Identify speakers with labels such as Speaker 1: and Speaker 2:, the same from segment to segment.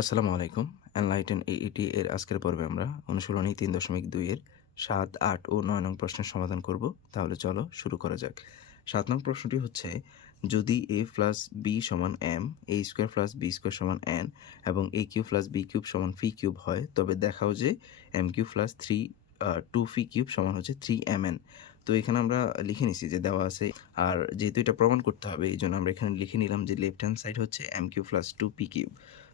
Speaker 1: আসসালামু আলাইকুম। এনলাইটেন এইটি এর আজকের পর্বে আমরা অনুশীলনী তিন দশমিক দুইয়ের সাত, আট ও নয় নং প্রশ্নের সমাধান করব। তাহলে চলো শুরু করা যাক। সাত নং প্রশ্নটি হচ্ছে, যদি এ প্লাস বি সমান M A square plus B square সমান এন এবং A cube plus B cube সমান ফি কিউব হয়, তবে দেখাও যে M cube plus three two P cube সমান হচ্ছে থ্রি এম এন তো এখানে আমরা লিখে নিছি যে দেওয়া আছে, আর যেহেতু এটা প্রমাণ করতে হবে, এই জন্য আমরা এখানে লিখে নিলাম যে লেফট হ্যান্ড সাইড হচ্ছে M cube plus two P cube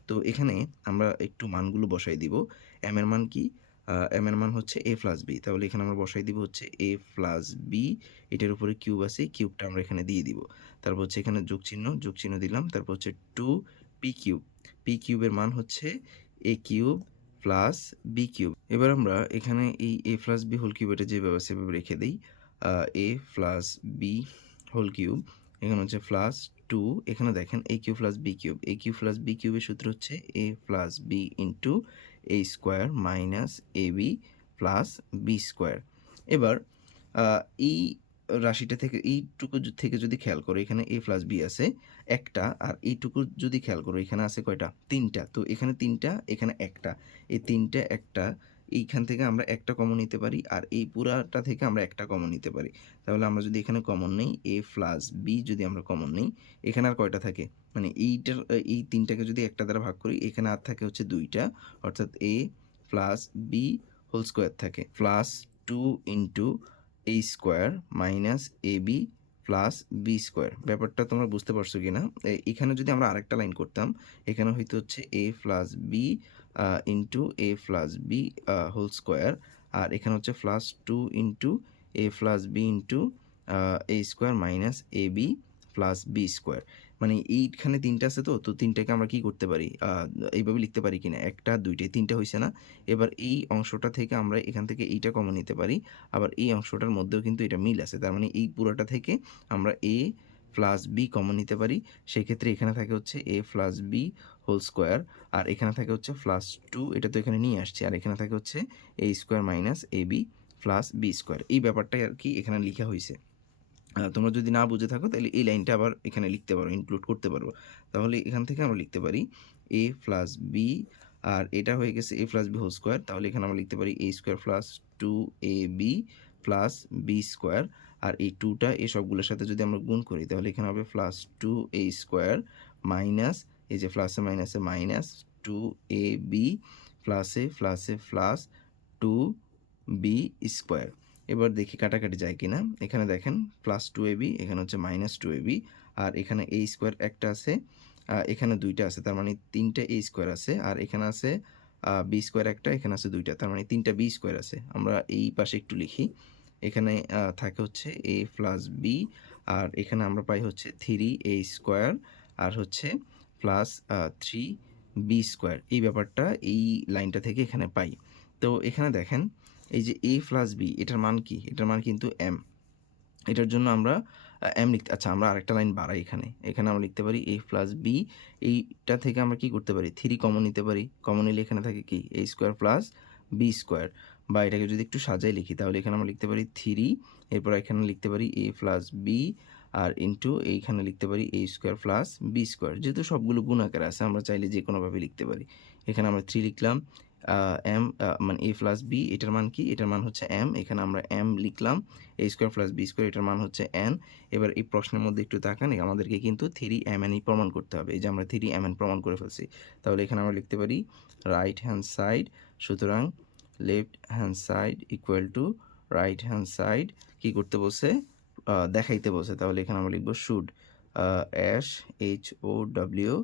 Speaker 1: তো এখানে আমরা একটু মানগুলো বসাই দিব। এম এর মান কি? এম এর মান হচ্ছে এ প্লাস বি তাহলে এখানে আমরা বসাই দিব হচ্ছে এ প্লাস বি এটার উপরে কিউব আছে কিউবটা আমরা এখানে দিয়ে দিব। তারপর হচ্ছে এখানে যোগ চিহ্ন যোগ চিহ্ন দিলাম। তারপর হচ্ছে টু পি কিউব পি কিউবের মান হচ্ছে A cube plus B cube এবার আমরা এখানে এই A plus B whole cube এটা যেভাবে সেভাবে রেখে দিই। A plus B whole cube এখানে হচ্ছে প্লাস টু এখানে দেখেন A cube plus B cube A cube plus B কিউবের সূত্র হচ্ছে A plus B into A square minus A B plus B square এবার এই রাশিটা থেকে, এইটুকু থেকে যদি খেয়াল করো, এখানে এ প্লাস বি আছে একটা, আর এইটুকু যদি খেয়াল করো, এখানে আছে কয়টা? তিনটা। তো এখানে তিনটা, এখানে একটা। এই তিনটা, একটা এইখান থেকে আমরা একটা কমন নিতে পারি আর এই পুরাটা থেকে আমরা একটা কমন নিতে পারি। তাহলে আমরা যদি এখানে কমন নেই এ প্লাস বি যদি আমরা কমন নেই, এখানে আর কয়টা থাকে? মানে এইটার, এই তিনটাকে যদি একটা দ্বারা ভাগ করি, এখানে আর থাকে হচ্ছে দুইটা, অর্থাৎ A plus B whole square থাকে। Plus two into A square minus A B plus B square ব্যাপারটা তোমরা বুঝতে পারছ কি না এখানে যদি আমরা আরেকটা লাইন করতাম, এখানে হয়তো হচ্ছে A plus B into A plus B whole square আর এখানে হচ্ছে plus two into A plus B into A square minus A B plus B square মানে এইখানে তিনটা আছে তো তো তিনটাকে আমরা কি করতে পারি? এইভাবে লিখতে পারি কিনা? একটা, দুইটা, তিনটা হয়েছে না? এবার এই অংশটা থেকে আমরা এখান থেকে এইটা কমন নিতে পারি। আবার এই অংশটার মধ্যেও কিন্তু এটা মিল আছে। তার মানে এই পুরোটা থেকে আমরা এ প্লাস বি কমন নিতে পারি। সেক্ষেত্রে এখানে থাকে হচ্ছে A plus B whole square আর এখানে থাকে হচ্ছে প্লাস টু এটা তো এখানে নিয়ে আসছে। আর এখানে থাকে হচ্ছে A square minus A B plus B square এই ব্যাপারটাই আর কি এখানে লেখা হয়েছে তোমরা যদি না বুঝে থাকো, তাহলে এই লাইনটা আবার এখানে লিখতে পারো ইনক্লুড করতে পারো। তাহলে এখান থেকে আমরা লিখতে পারি এ প্লাস বি আর এটা হয়ে গেছে A plus B whole square তাহলে এখানে আমরা লিখতে পারি A square plus two A B plus B square আর এই টুটা এই সবগুলোর সাথে যদি আমরা গুণ করি, তাহলে এখানে হবে plus two A square minus এই যে প্লাসে মাইনাসে মাইনাস টু এ বি প্লাসে প্লাসে প্লাস টু বি স্কোয়ার এবার দেখি কাটাকাটি যায় কিনা। এখানে দেখেন প্লাস টু এবি এখানে হচ্ছে মাইনাস টু এবি আর এখানে এ স্কোয়ার একটা আছে এখানে দুইটা আছে, তার মানে তিনটা এ স্কোয়ার আছে, আর এখানে আছে বি স্কোয়ার একটা, এখানে আছে দুইটা, তার মানে তিনটা বি স্কোয়ার আছে। আমরা এই পাশে একটু লিখি। এখানে থাকে হচ্ছে এ প্লাস বি আর এখানে আমরা পাই হচ্ছে থ্রি এ স্কোয়ার আর হচ্ছে প্লাস থ্রি বি স্কোয়ার এই ব্যাপারটা এই লাইনটা থেকে এখানে পাই। তো এখানে দেখেন, এই যে এ প্লাস বি এটার মান কি? এটার মান কিন্তু এম এটার জন্য আমরা এম লিখতে আচ্ছা আমরা আরেকটা লাইন বাড়াই এখানে। এখানে আমরা লিখতে পারি এ প্লাস বি এইটা থেকে আমরা কি করতে পারি? থ্রি কমন নিতে পারি। কমন নিলে এখানে থাকে কি? A square plus B square বা এটাকে যদি একটু সাজাই লিখি, তাহলে এখানে আমরা লিখতে পারি থ্রি এরপর এখানে লিখতে পারি এ প্লাস বি আর ইন্টু এইখানে লিখতে পারি A square plus B square যেহেতু সবগুলো গুণ আকারে আছে আমরা চাইলে যে কোনোভাবে লিখতে পারি। এখানে আমরা থ্রি লিখলাম এম মানে এ প্লাস বি এটার মান কি? এটার মান হচ্ছে এম এখানে আমরা এম লিখলাম A square plus B square এটার মান হচ্ছে এন এবার এই প্রশ্নের মধ্যে একটু তাকান আমাদেরকে কিন্তু থ্রি এম এনই প্রমাণ করতে হবে। এই যে আমরা থ্রি এম এন প্রমাণ করে ফেলছি। তাহলে এখানে আমরা লিখতে পারি রাইট হ্যান্ড সাইড সুতরাং left hand side equal to right hand side কি করতে আহ, দেখাইতে বলছে, তাহলে এখানে আমরা লিখব should S H O W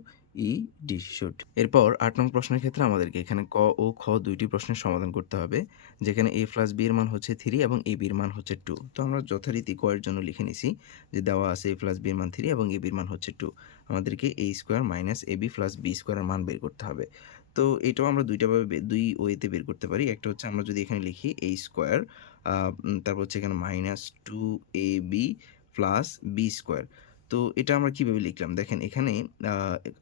Speaker 1: E D should এরপর আট নং প্রশ্নের ক্ষেত্রে আমাদেরকে এখানে ক ও খ দুইটি প্রশ্নের সমাধান করতে হবে, যেখানে এ প্লাস বি এর মান হচ্ছে থ্রি এবং এ বির মান হচ্ছে টু তো আমরা যথারীতি ক এর জন্য লিখে নিছি, যে দেওয়া আছে এ প্লাস বি এর মান থ্রি এবং এ বির মান হচ্ছে টু আমাদেরকে A square minus A B plus B স্কোয়ারের মান বের করতে হবে। তো এটাও আমরা দুইটাভাবে বে- দুই ওয়েতে বের করতে পারি। একটা হচ্ছে আমরা যদি এখানে লিখি এ স্কোয়ার তারপর হচ্ছে এখানে minus two A B plus B square তো এটা আমরা কীভাবে লিখলাম? দেখেন এখানে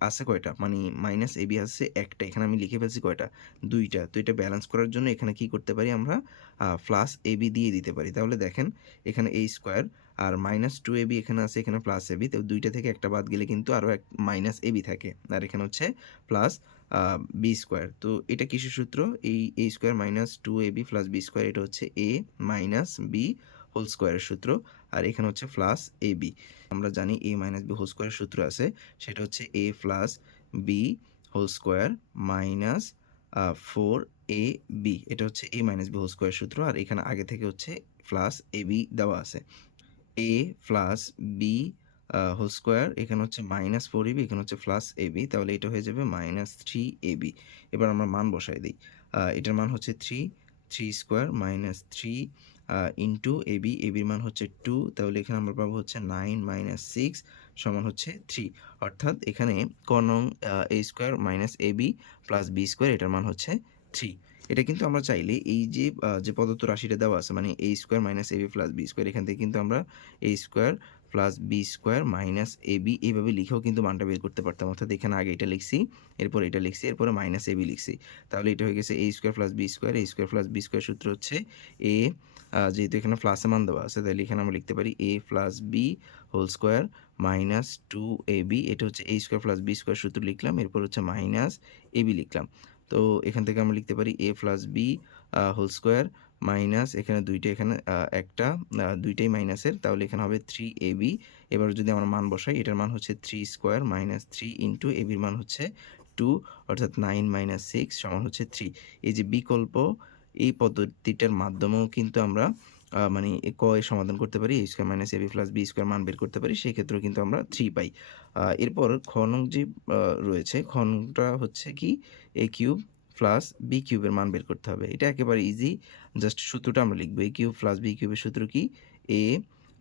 Speaker 1: আছে কয়টা? মানে মাইনাস এবি আছে একটা, এখানে আমি লিখে ফেলছি কয়টা? দুইটা। তো এটা ব্যালেন্স করার জন্য এখানে কি করতে পারি আমরা? প্লাস এবি দিয়ে দিতে পারি। তাহলে দেখেন এখানে এ স্কোয়ার আর মাইনাস টু এবি এখানে আছে, এখানে প্লাস এবি তো দুইটা থেকে একটা বাদ গেলে কিন্তু আরও এক মাইনাস এবি থাকে। আর এখানে হচ্ছে প্লাস বি স্কোয়ার তো এটা কিসের সূত্র? এই A square minus two A B plus B square এটা হচ্ছে এ মাইনাস বি হোল স্কোয়ারের সূত্র। আর এখানে হচ্ছে প্লাস এ বি আমরা জানি এ মাইনাস বি হোল স্কোয়ারের সূত্র আছে। সেটা হচ্ছে A plus B whole square minus four A B এটা হচ্ছে A minus B whole square সূত্র। আর এখানে আগে থেকে হচ্ছে প্লাস এ বি দেওয়া আছে। A plus B whole square এখানে হচ্ছে মাইনাস ফোর এবি এখানে হচ্ছে প্লাস এবি তাহলে এটা হয়ে যাবে মাইনাস থ্রি এবি এবার আমরা মান বসাই দিই। এটার মান হচ্ছে three three square minus three into AB এবির মান হচ্ছে টু তাহলে এখানে আমরা পাবো হচ্ছে নাইন মাইনাস সিক্স সমান হচ্ছে থ্রি অর্থাৎ এখানে কনং A square minus AB plus B square এটার মান হচ্ছে থ্রি এটা কিন্তু আমরা চাইলে এই যে যে প্রদত্ত রাশিটা দেওয়া আছে মানে A square minus AB plus B square এখান থেকে কিন্তু আমরা A square plus B square minus A B এইভাবে লিখেও কিন্তু মানটা বের করতে পারতাম। অর্থাৎ এখানে আগে এটা লিখছি, এরপর এটা লিখছি, এরপরে মাইনাস এ বি লিখছি। তাহলে এটা হয়ে গেছে A square plus B square A square plus B square সূত্র হচ্ছে এ যেহেতু এখানে প্লাসে মান দেওয়া আছে, তাহলে এখানে আমরা লিখতে পারি A plus B whole square minus two A B এটা হচ্ছে A square plus B square সূত্র লিখলাম, এরপর হচ্ছে মাইনাস এ বি লিখলাম। তো এখান থেকে আমরা লিখতে পারি A plus B whole square minus এখানে দুইটা, এখানে একটা দুইটাই মাইনাসের, তাহলে এখানে হবে থ্রি এ বি এবার যদি আমরা মান বসাই, এটার মান হচ্ছে three square minus three into A বির মান হচ্ছে টু অর্থাৎ নাইন মাইনাস সিক্স সমান হচ্ছে থ্রি এই যে বিকল্প, এই পদ্ধতিটার মাধ্যমেও কিন্তু আমরা মানে ক এর সমাধান করতে পারি A square minus AB plus B square মান বের করতে পারি, সেই ক্ষেত্রেও কিন্তু আমরা থ্রি পাই। এরপর খনং যে রয়েছে খনংটা হচ্ছে কি? এ কিউব প্লাস বি কিউবের মান বের করতে হবে। এটা একেবারে ইজি জাস্ট সূত্রটা আমরা লিখব। এ কিউব প্লাস বি কিউবের সূত্র কি? A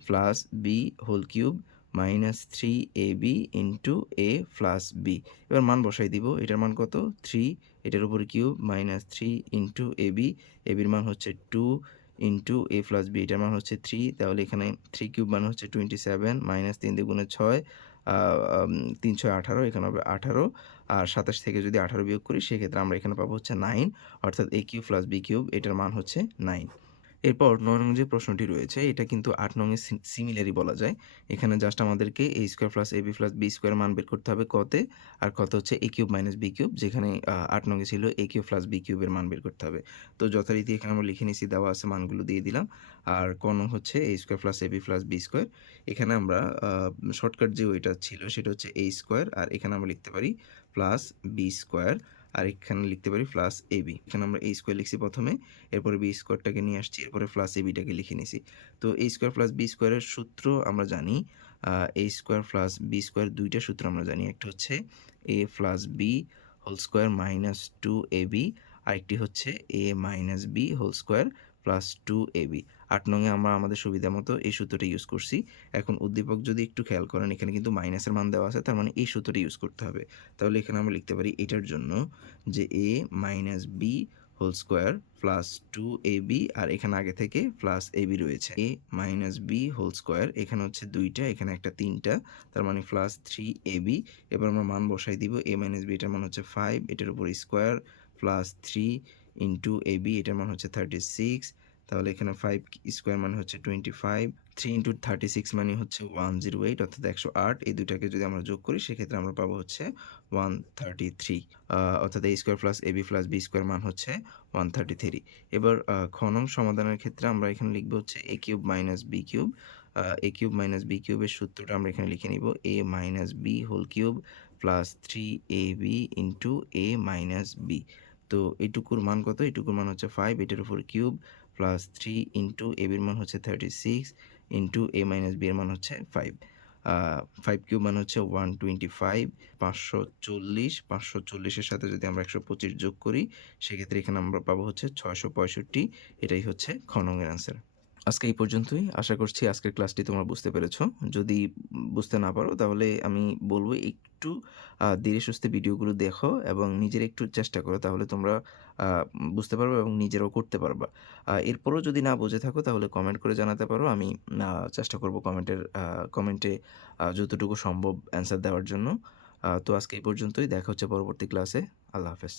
Speaker 1: plus B whole cube minus three A B into A plus B এবার মান বসাই দিব। এটার মান কত? থ্রি এটার উপর cube minus three into A B A বির মান হচ্ছে two into A plus B এটার মান হচ্ছে থ্রি তাহলে এখানে থ্রি কিউব মান হচ্ছে টোয়েন্টি সেভেন মাইনাস তিন দুগুণে ছয় তিন ছয় আঠারো। এখানে হবে আঠারো। আর সাতাশ থেকে যদি আঠারো বিয়োগ করি, সেক্ষেত্রে আমরা এখানে পাবো হচ্ছে নাইন অর্থাৎ A cube plus B cube এটার মান হচ্ছে নাইন এরপর নয় নং যে প্রশ্নটি রয়েছে, এটা কিন্তু আট নংয়ের সিমিলারই বলা যায়। এখানে জাস্ট আমাদেরকে A square plus A B plus B square মান বের করতে হবে কতে, আর কত হচ্ছে A cube minus B cube যেখানে আট নঙ্গে ছিল এ কিউব প্লাস বি কিউবের মান বের করতে হবে। তো যথারীতি এখানে আমরা লিখে নিছি দেওয়া আছে মানগুলো দিয়ে দিলাম। আর ক নং হচ্ছে A square plus A B plus B square এখানে আমরা শর্টকাট যে ওইটা ছিল, সেটা হচ্ছে এ স্কোয়ার আর এখানে আমরা লিখতে পারি প্লাস বি স্কোয়ার আর এখানে লিখতে পারি প্লাস এ বি এখানে আমরা এই স্কোয়ার লিখছি প্রথমে, এরপরে বি স্কোয়ারটাকে নিয়ে আসছি, এরপরে প্লাস এ বিটাকে লিখে নিছি। তো এই স্কোয়ার প্লাস বি স্কোয়ারের সূত্র আমরা জানি A square plus B square দুইটা সূত্র আমরা জানি। একটা হচ্ছে A plus B whole square minus two A B আরেকটি হচ্ছে A minus B whole square plus two A B আট নঙে আমরা আমাদের সুবিধা মতো এই সূত্রটা ইউজ করছি। এখন উদ্দীপক যদি একটু খেয়াল করেন, এখানে কিন্তু মাইনাসের মান দেওয়া আছে, তার মানে এই সূত্রটা ইউজ করতে হবে। তাহলে এখানে আমরা লিখতে পারি এটার জন্য যে A minus B whole square plus two A B আর এখানে আগে থেকে প্লাস এ বি রয়েছে। A minus B whole square এখানে হচ্ছে দুইটা, এখানে একটা তিনটা, তার মানে প্লাস থ্রি এ বি এবার আমরা মান বসাই দিব এ মাইনাস বি এটার মান হচ্ছে ফাইভ এটার উপর square plus three into A B এটার মান হচ্ছে থার্টি সিক্স তাহলে এখানে ফাইভ স্কোয়ার মানে হচ্ছে twenty five three into thirty six মানে হচ্ছে ওয়ান জিরো এইট অর্থাৎ একশো আট। এই দুটাকে যদি আমরা যোগ করি, সেক্ষেত্রে আমরা পাবো হচ্ছে ওয়ান থার্টি থ্রি অর্থাৎ A square plus A B plus B square মান হচ্ছে ওয়ান থার্টি থ্রি এবার খনন সমাধানের ক্ষেত্রে আমরা এখানে লিখব হচ্ছে A cube minus B cube A cube minus B কিউবের সূত্রটা আমরা এখানে লিখে নিব। A minus B whole cube plus three A B into A minus B তো এটুকুর মান কত? এটুকুর মান হচ্ছে ফাইভ এটার উপর cube plus three into A বির মান হচ্ছে thirty six into A minus B এর মান হচ্ছে ফাইভ ফাইভ কিউব মান হচ্ছে ওয়ান টোয়েন্টি ফাইভ পাঁচশো চল্লিশ, পাঁচশো চল্লিশের সাথে যদি আমরা একশো পঁচিশ যোগ করি, সেক্ষেত্রে এখানে আমরা পাবো হচ্ছে ছয়শো পঁয়ষট্টি, এটাই হচ্ছে খনঙের অ্যান্সার আজকে এই পর্যন্তই। আশা করছি আজকের ক্লাসটি তোমরা বুঝতে পেরেছ। যদি বুঝতে না পারো, তাহলে আমি বলব একটু ধীরে সুস্থে ভিডিওগুলো দেখো এবং নিজের একটু চেষ্টা করো, তাহলে তোমরা বুঝতে পারবে এবং নিজেরাও করতে পারবা। এরপরও যদি না বুঝে থাকো, তাহলে কমেন্ট করে জানাতে পারো। আমি চেষ্টা করব কমেন্টের কমেন্টে যতটুকু সম্ভব অ্যান্সার দেওয়ার জন্য। তো আজকে এই পর্যন্তই। দেখা হচ্ছে পরবর্তী ক্লাসে আল্লাহ হাফেজ।